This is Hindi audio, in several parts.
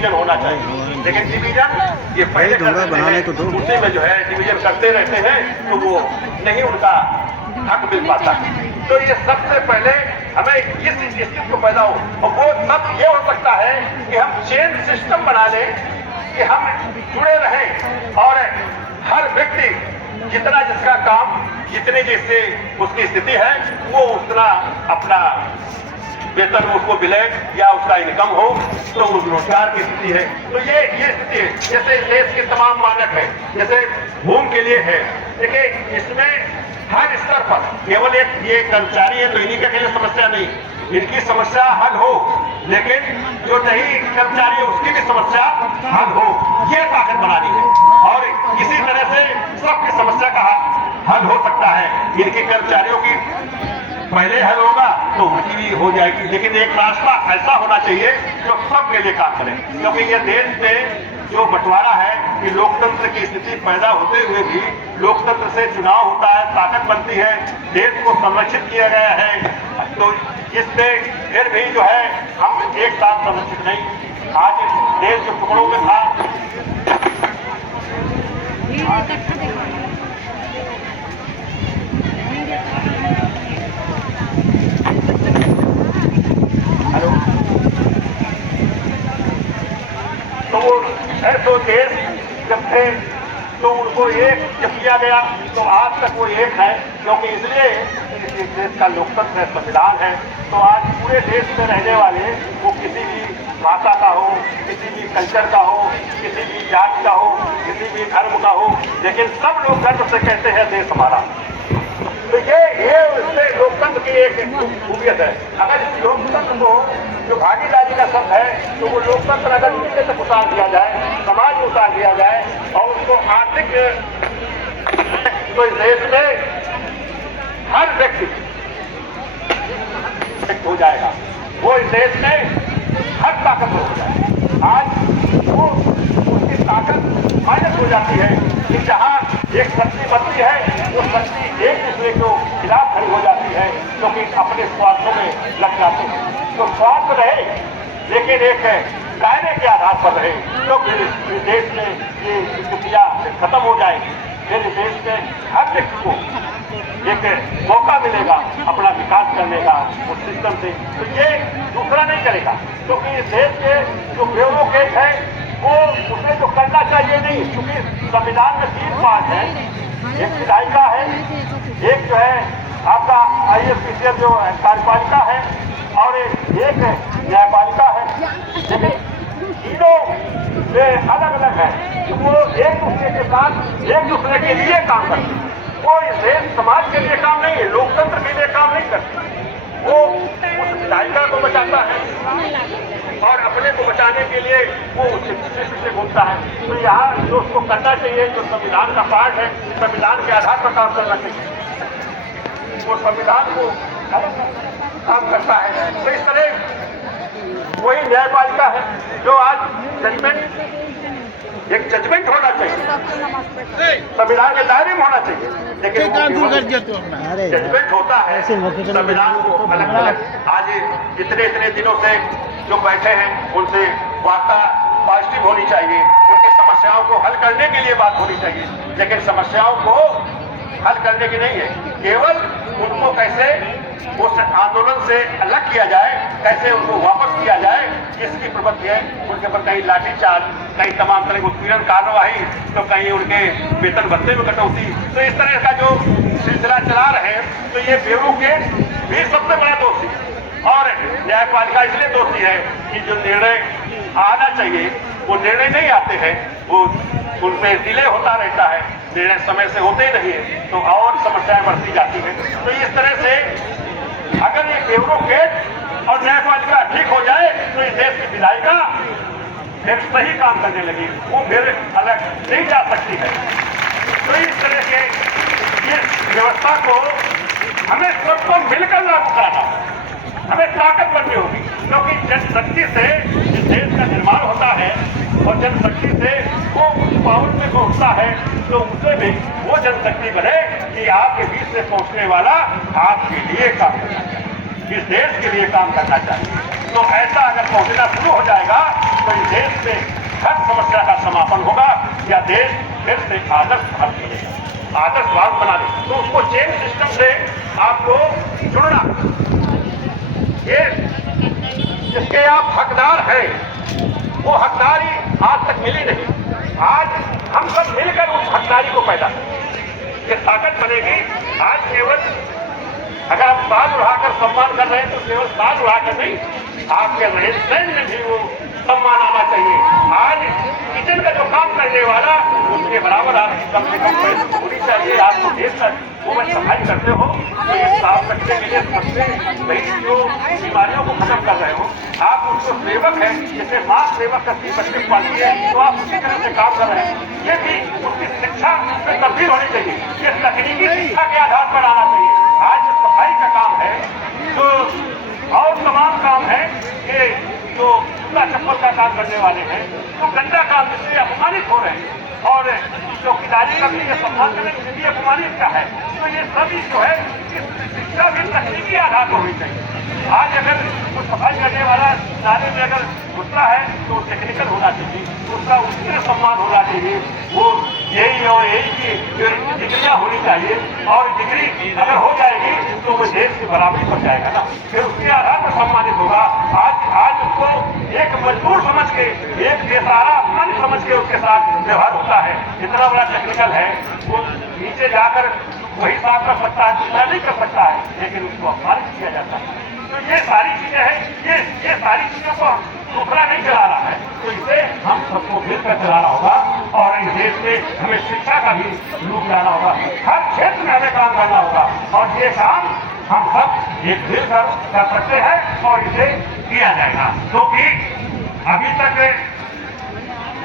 डिवीजन होना चाहिए, लेकिन डिवीजन ये पहले उसी में जो है डिवीजन करते रहते हैं तो वो नहीं उनका हक मिल पाता। तो ये सबसे पहले हमें इस स्थिति को पैदा हो, और वो सब ये हो सकता है कि हम चेन सिस्टम बना लें कि हम जुड़े रहें और हर व्यक्ति जितना जिसका काम जितनी जिससे उसकी स्थिति है वो उतना अपना वेतन उसको मिले या उसका इनकम हो, तो रोजगार की स्थिति है। तो ये स्थिति है। जैसे देश के तमाम मानक है, जैसे भूमि के लिए है, देखिए इसमें हर स्तर पर केवल एक ये कर्मचारी है तो इन्हीं के लिए समस्या नहीं, इनकी समस्या हल हो, लेकिन जो नहीं कर्मचारी है उसकी भी समस्या हल हो, ये ताकत बनानी है। और इसी तरह से सबकी समस्या का हल हो सकता है। इनके कर्मचारियों की पहले हल होगा तो उनकी भी हो जाएगी, लेकिन एक रास्ता ऐसा होना चाहिए जो सबके लिए काम करे, क्योंकि ये देश में जो बंटवारा है कि लोकतंत्र की स्थिति पैदा होते हुए भी लोकतंत्र से चुनाव होता है, ताकत बनती है, देश को संरक्षित किया गया है, तो इसमें फिर भी जो है हम एक साथ संरक्षित नहीं। आज देश जो टुकड़ों में था, तो वो ऐसो देश जब थे तो उनको एक जब किया गया तो आज तक वो एक है, क्योंकि इसलिए इस देश का लोकतंत्र है, संविधान है। तो आज पूरे देश में रहने वाले वो किसी भी भाषा का हो, किसी भी कल्चर का हो, किसी भी जाति का हो, किसी भी धर्म का हो, लेकिन सब लोग गर्व से कहते हैं देश हमारा। तो ये उससे लोकतंत्र की एक खूबियत है। अगर इस लोकतंत्र को जो भागीदारी का शब्द है तो वो लोकतंत्र अगर नीचे तक उतार दिया जाए, समाज में उतार दिया जाए और उसको आर्थिक, तो इस देश में हर व्यक्ति हो जाएगा, वो इस देश में हर ताकत हो जाएगा। आज वो उसकी ताकत माइनस हो जाती है कि जहाँ एक शक्ति बनती है वो शक्ति एक दूसरे को खिलाफ खड़ी हो जाती है, क्योंकि अपने स्वार्थों में लग जाते हैं। तो स्वार्थ रहे लेकिन एक दायरे के आधार पर रहे, तो फिर इस देश में ये स्थितियाँ खत्म हो जाएगी। फिर इस देश में हर व्यक्ति को एक मौका मिलेगा अपना विकास करने का उस सिस्टम से। तो ये दूसरा नहीं करेगा, क्योंकि इस देश के जो ब्यूरोक्रेट है वो उसने जो करना चाहिए नहीं, क्योंकि संविधान में 3 पार्ट है, एक विधायिका है, एक जो है आपका IAS जो कार्यपालिका है और एक न्यायपालिका है, लेकिन तीनों से अलग अलग है। वो एक दूसरे के साथ एक दूसरे के लिए काम करते हैं। वो इस देश समाज के लिए काम नहीं है, लोकतंत्र के लिए काम नहीं करते। वो उस विधायिका को बचाता है और अपने को बचाने के लिए वो उससे पीछे घूमता है। तो यहाँ जो उसको करना चाहिए, जो संविधान का पार्ट है, संविधान के आधार पर काम करना चाहिए, वो संविधान को काम करता है। तो इस तरह वही न्यायपालिका है जो आज एक जजमेंट होना चाहिए, संविधान के दायरे में होना चाहिए, लेकिन जजमेंट होता है संविधान को अलग अलग। आज इतने दिनों से जो बैठे हैं उनसे वार्ता पॉजिटिव होनी चाहिए, उनकी समस्याओं को हल करने के लिए बात होनी चाहिए, लेकिन समस्याओं को हल करने की नहीं है, केवल उनको कैसे उस आंदोलन से अलग किया जाए, कैसे उनको वापस किया जाए, इसकी प्रवृत्ति है। उनके पर कहीं लाठीचार्ज, कहीं तमाम तरह की उत्पीड़न कार्रवाई, तो कहीं उनके वेतन भत्ते में कटौती, तो इस तरह का जो सिलसिला चला रहे हैं, तो ये ब्यूरोक्रेट भी सबसे बड़ा दोषी है और न्यायपालिका इसलिए दोषी है कि जो निर्णय आना चाहिए वो निर्णय नहीं आते हैं, वो उनपे डिले होता रहता है, निर्णय समय से होते ही नहीं है, तो और समस्याएं बढ़ती जाती हैं। तो इस तरह से अगर ये ब्यूरोक्रेट और न्यायपालिका ठीक हो जाए तो इस देश की विधायिका फिर सही काम करने लगी, वो फिर अलग नहीं जा सकती है। तो इस तरह के इस व्यवस्था को हमें सबको मिलकर लागू कराना, हमें ताकत बननी होगी, क्योंकि जनशक्ति से इस देश का निर्माण होता है और जनशक्ति से वो पावर में पहुंचता है, तो उससे भी वो जनशक्ति बने कि आपके बीच से पहुंचने वाला आपके लिए काम करना चाहिए, इस देश के लिए काम करना चाहिए। तो ऐसा अगर पहुंचना शुरू हो जाएगा तो इस देश में देश फिर से आदर्श भारत बनेगा, आदर्श भारत बना दे। तो उसको चेन सिस्टम से आपको जुड़ना, ये जिसके आप हकदार हैं वो हकदारी आज तक मिली नहीं। आज हम सब मिलकर उस हकदारी को पैदा करें, ये ताकत बनेगी। आज केवल अगर आप साल उड़ाकर सम्मान कर रहे हैं तो केवल साल उड़ाकर नहीं, आपके रहन में भी वो सम्मान आना चाहिए। आज किचन का जो काम करने वाला उसके बराबर आपकी कम से कम पैसे होनी चाहिए। आपको देखकर वो मैं सफाई करते हो तो ये साफ रखने के लिए सबसे सही जो बीमारियों को खत्म कर रहे हो, आप उसको सेवक है, जैसे माँ सेवक करती बच्चे को पालती है, तो आप उसी तरह से काम कर रहे हैं। ये भी उसकी शिक्षा में तब्दील होनी चाहिए, ये तकनीकी शिक्षा के आधार पर आना चाहिए। आज जो सफाई का काम है, जो और तमाम काम है, ये जो जूता चप्पल का काम करने वाले हैं, तो गंदा काम जिससे अपमानित हो रहे हैं, और चौकीदारी का भी सम्मान करने के लिए अपमानित का है। तो ये सभी जो है शिक्षा भी तकनीकी आधार पर होनी चाहिए। आज अगर वो सफाई करने वाला नारे में अगर घुसता है तो टेक्निकल होना चाहिए, उसका उसके सम्मान होना चाहिए। वो यही और यही की डिग्रियां होनी चाहिए, और डिग्री अगर हो जाएगी तो वो देश की बराबरी पर जाएगा ना, फिर उसके आधार पर सम्मानित होगा। आज उसको एक मजबूर समझ के, एक बेसहारा अपमानित समझ के उसके साथ व्यवहार होता है। इतना बड़ा टेक्निकल है, वो नीचे जाकर वही साफ कर सकता है, दूसरा नहीं कर सकता है, लेकिन उसको अपमानित किया जाता है। तो ये सारी चीजें हैं, ये सारी चीजों को दूसरा नहीं चला रहा है, तो इसे हम सबको मिलकर चलाना होगा। और इस देश में हमें शिक्षा का भी रूप लाना होगा, हर क्षेत्र में हमें काम करना होगा, और ये काम हम सब एक मिलकर कर सकते हैं और इसे किया जाएगा। क्योंकि अभी तक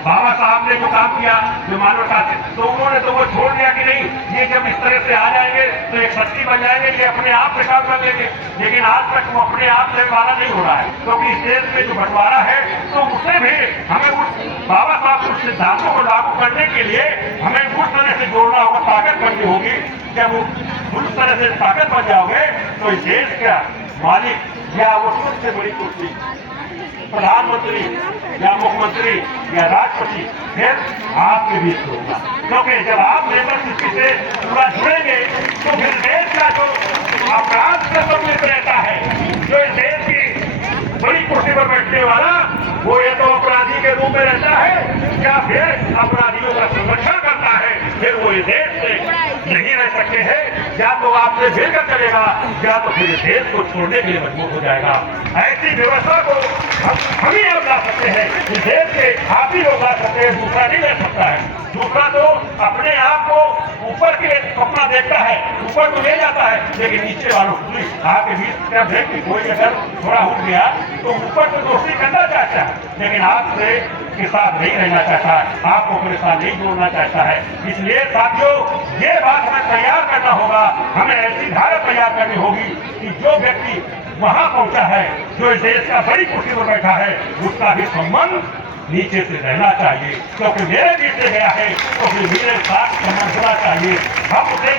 बाबा साहब ने जो काम किया, जो मानवता थी, तो उन्होंने तो वो छोड़ दिया कि नहीं, ये जब इस तरह से आ जाएंगे तो एक शक्ति बन जाएंगे, ये अपने आप से काम कर लेंगे। लेकिन आज तक वो अपने आप से वाला नहीं हो रहा है, क्योंकि इस देश में जो बंटवारा है, तो उसे भी हमें उस बाबा साहब के सिद्धांतों को लागू करने के लिए हमें उस तरह से जोड़ना होगा, ताकत बननी होगी। जब वो उस तरह से ताकत बन जाओगे तो इस देश का मालिक या वो सबसे बड़ी कुर्सी प्रधानमंत्री या मुख्यमंत्री या राष्ट्रपति फिर आपके बीच होगा। क्योंकि जब आप मेंबरशिप से पूरा जुड़ेंगे तो फिर देश का जो अपराध से सम्मिलित रहता है, जो इस देश की बड़ी कुर्सी पर बैठने वाला, वो ये तो अपराधी के रूप में रहता है या फिर अपराधियों का संरक्षण करता है, फिर वो इस देश से नहीं रह सकते हैं। या तो आपसे मिलकर चलेगा या तो फिर देश को छोड़ने के लिए मजबूर हो जाएगा। ऐसी व्यवस्था को हम ही अब ला सकते हैं, इस देश के आप ही लोग ला सकते हैं, दूसरा नहीं ले सकता है। दूसरा तो अपने आप को ऊपर के सपना देखता है, ऊपर तो ले जाता है, लेकिन नीचे वालों को आपके बीच का देख के कोई अगर थोड़ा उठ गया तो ऊपर तो दोस्ती करना चाहता है, लेकिन आपसे के साथ नहीं रहना चाहता है, आपको अपने साथ नहीं जोड़ना चाहता है। इसलिए साथियों, ये बात हमें तैयार करना होगा, हमें ऐसी धारा तैयार करनी होगी कि जो व्यक्ति वहां पहुंचा है, जो इस देश का बड़ी कुर्सी पर बैठा है, उसका भी संबंध नीचे से रहना चाहिए। क्योंकि मेरे बीच से गया है तो फिर मेरे साथ संबंध होना चाहिए। हम उसे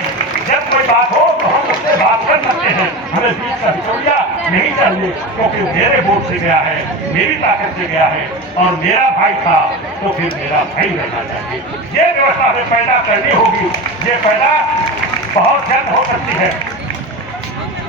जब कोई बात हो तो हम उससे बात कर सकते हैं, हमें बीच का बिचौलिया नहीं चाहिए, क्योंकि मेरे वोट से गया है, मेरी ताकत से गया है और मेरा भाई था, तो फिर मेरा भाई रहना चाहिए। ये व्यवस्था हमें पैदा करनी होगी, ये पैदा बहुत जल्द हो सकती है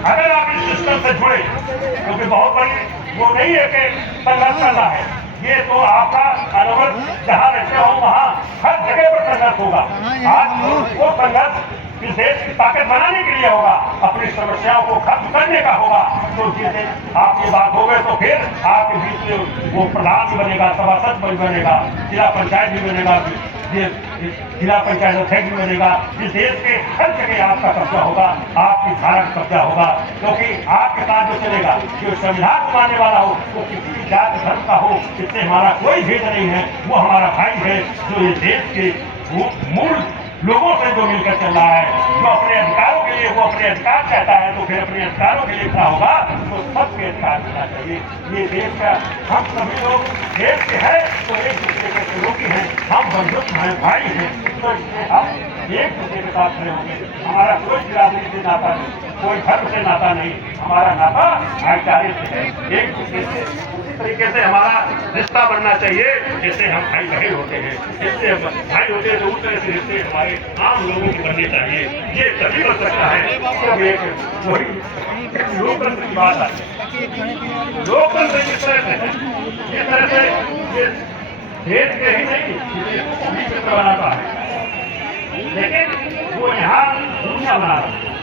अगर आप इस सिस्टम से जुड़े। क्योंकि बहुत बड़ी वो नहीं है कि संघर्ष करना है, ये तो आपका अनुभव जहाँ रहते हो वहाँ हर जगह पर संघर्ष होगा। आज वो संघर्ष इस देश की ताकत बनाने के लिए होगा, अपनी समस्याओं को खत्म करने का होगा। तो जिसे आपकी बात हो गए तो फिर आपके बीच में वो प्रधान भी बनेगा, सभासद भी बनेगा, जिला पंचायत भी बनेगा, जिला पंचायत अध्यक्ष भी बनेगा। इस देश के हर जगह आपका कब्जा होगा, आपकी धारा का कब्जा होगा। क्योंकि आपके साथ जो चलेगा, जो संविधान को मानने वाला हो, वो किसी भी जाति धर्म का हो, इससे हमारा कोई भेद नहीं है, वो हमारा भाई है, जो इस देश के मूल लोगों से जो मिलकर चल रहा है, जो अपने अधिकारों के लिए वो अपने अधिकार चाहता है, तो फिर अपने अधिकारों के लिए क्या होगा, तो सबके अधिकार मिलना चाहिए। ये देश का हम सभी लोग देश के हैं तो एक दूसरे के सहयोगी हैं, हम बंधु हैं, भाई हैं, तो हम एक दूसरे के साथ खड़े होंगे। हमारा कोई बिरादरी से नाता नहीं, कोई धर्म से नाता नहीं, हमारा नाता भाईचारे से है, एक दूसरे से। तरीके से हमारा रिश्ता बनना चाहिए जैसे हम भाई बहन होते हैं, जैसे भाई होते हैं तो उस तरह से रिश्ते हमारे आम लोगों को बनने चाहिए। ये तभी बन सकता है जब एक लोकतंत्र की बात आती है। लोकतंत्र किस तरह से है, इस तरह से ये देश के ही नहीं बनाता है, लेकिन वो यहाँ दुनिया बना रहा है।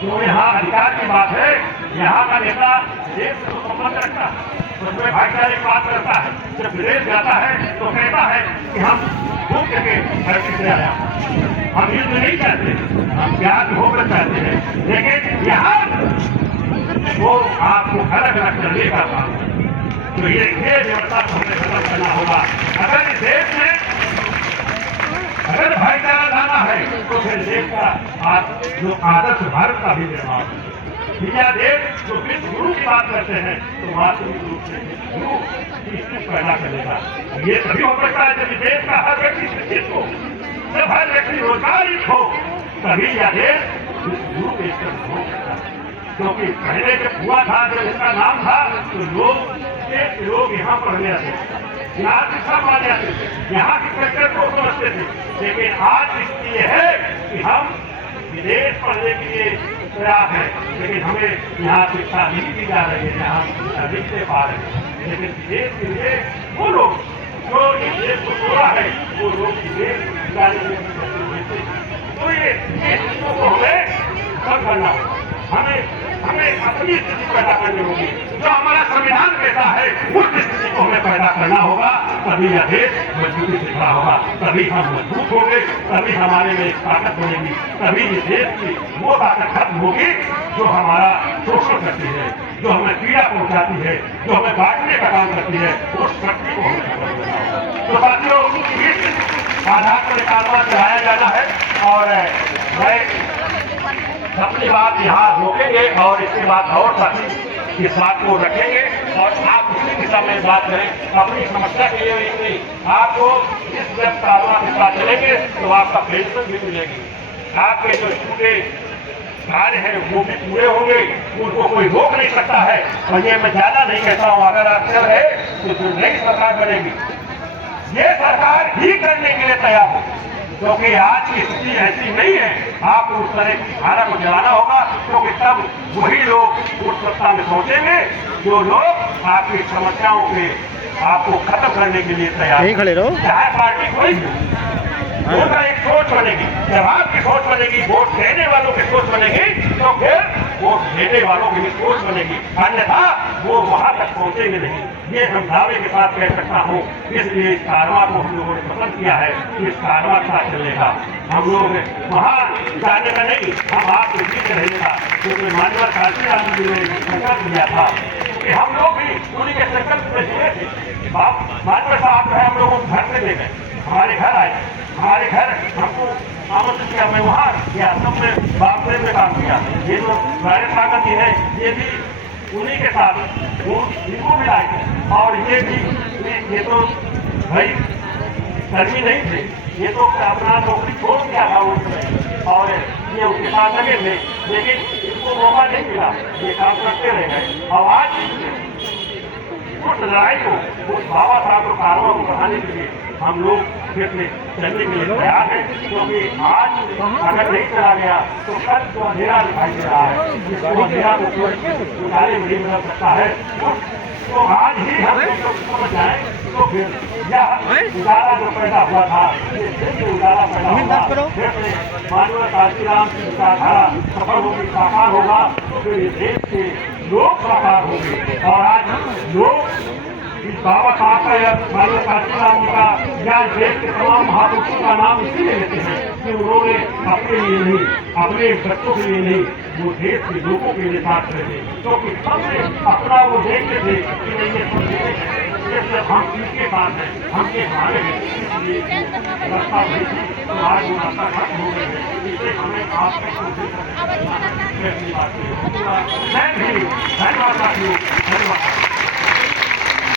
जो यहाँ अधिकार की बात है, यहाँ का नेता देश को संबंध रखता है, उसमें भाईचारे की बात करता है। जब विदेश जाता है तो कहता है कि हम भूख के धरती से आया, हम युद्ध नहीं चाहते, हम प्यार होकर चाहते हैं। लेकिन यहाँ वो आपको अलग अलग करने का काम है। तो ये व्यवस्था हमें खत्म करना होगा। अगर इस देश में अगर भाईचारा लाना है तो फिर देश का जो आदर्श भारत का भी निर्माण है। यह देश जो विश्व गुरु की बात करते हैं तो वास्तविक रूप से गुरु की पैदा करेगा। ये तभी हो सकता है जब देश का हर व्यक्ति शिक्षित हो, जब हर व्यक्ति रोजगारित हो, तभी यह देश गुरु के स्तर हो सकता है। क्योंकि पहले जब हुआ था, जब इसका नाम था, तो लोग यहाँ पढ़ने आते थे, यहाँ शिक्षा पाने आते थे, यहाँ की कल्चर को समझते थे। लेकिन आज स्थिति यह है कि हम विदेश पढ़ने के लिए तैयार है, लेकिन हमें यहाँ शिक्षा नहीं दी जा रही है, यहाँ शिक्षा नहीं दे पा रहे हैं। लेकिन विदेश के लिए वो लोग जो इस देश को तोड़ा है, वो लोग विदेश जाने में तो ये चीजों को हमें कम करना होगा। हमें अपनी स्थिति पैदा करनी होगी, जो हमारा संविधान कहता है उस स्थिति को हमें पैदा करना होगा। तभी यह देश मजबूती से खड़ा होगा, तभी हम मजबूत होंगे, तभी हमारे में ताकत बनेगी, तभी इस देश की वो ताकत खत्म होगी जो हमारा शोषण करती है, जो हमें पीड़ा पहुंचाती है, जो हमें बांटने का काम करती है। उस शक्ति को हमें खत्म करना होगा। तो साथियों, इस आधार पर कार्यक्रम चलाया जाना है और मैं अपनी बात यहाँ रोकेंगे और इसके बाद और साथी इस बात को रखेंगे और आप उसी दिशा में बात करें। अपनी समस्या के लिए नहीं, आपको इस जब कार्यक्रम के साथ चलेंगे तो आपका पेंशन भी मिलेगी, आपके जो छूटे कार्य है वो भी पूरे होंगे, उनको कोई रोक नहीं सकता है। और ये मैं ज्यादा नहीं कहता हूँ, अगर अक्सर है तो जो नई सरकार बनेगी ये सरकार ही करने के लिए तैयार हो, क्योंकि आज की स्थिति ऐसी नहीं है। आपको उस तरह की धारा को जलाना होगा, क्योंकि तब वही लोग उस सत्ता में पहुंचेंगे जो लोग आपकी समस्याओं के आपको खत्म करने के लिए तैयार हैं। चाहे पार्टी कोई उनका एक सोच बनेगी, जब आपकी सोच बनेगी, वोट देने वालों की सोच बनेगी, तो फिर वोट देने वालों की भी सोच बनेगी, अन्यथा वो वहां तक पहुंचेंगे नहीं। ये हम दावे के साथ कह सकता हूँ। इसलिए इस कारवां को हम लोगों ने पसंद किया है, इस कारवां के साथ चलने का। हम लोग वहाँ जाने का नहीं, हम आपके बीच रहने का, क्योंकि माननीय कांशीराम जी ने संकल्प लिया था कि हम लोग भी उन्हीं के संकल्प में जुड़े थे। माननीय साहब जो है हम लोगों को घर से ले गए, हमारे घर आए, हमारे घर हमको आमंत्रित किया। मैं वहाँ गया, सब में बापरे में काम किया। ये जो राय सागर जी है, ये भी उन्हीं के साथ वो इनको भी लाए थे। और ये भी ये तो भाई कर्मी नहीं थे, ये तो अपना नौकरी छोड़ दिया था उसमें और ये उसके साथ लगे थे, लेकिन इनको मौका नहीं मिला, ये काम करते रह गए। और आज उस लड़ाई को, उस बाबा साहब को कारवां को बढ़ाने के लिए हम लोग फिर से चलने के लिए तैयार हैं, क्योंकि आज अगर नहीं चला गया तो कल जो अंधेरा दिखाई दे रहा है, जिसको अंधेरा को उजाले में नहीं बदल सकता है, तो आज ही हम समझ जाए तो फिर यह उजाला जो पैदा हुआ था, उजाला पैदा हुआ, फिर से माननीय कांशीराम की विचारधारा सफल होगी, साकार होगा, तो फिर इस देश के लोग साकार होंगे। और आज लोग इस बाबा साहब का या माननीय कांशीराम का या देश के तमाम महापुरुषों का नाम इसीलिए लेते हैं कि उन्होंने अपने लिए नहीं, अपने बच्चों के लिए नहीं, वो देश के लोगों के लिए साथ रहे। क्योंकि सबसे अपना वो देखते थे कि नहीं ये सब देश हम किसके साथ हैं, हम के हमारे हैं, इसलिए रास्ता नहीं थी, तो आज वो रास्ता खत्म हो गए हैं। इससे हमें आपके मैं भी धन्यवाद साथियों, धन्यवाद।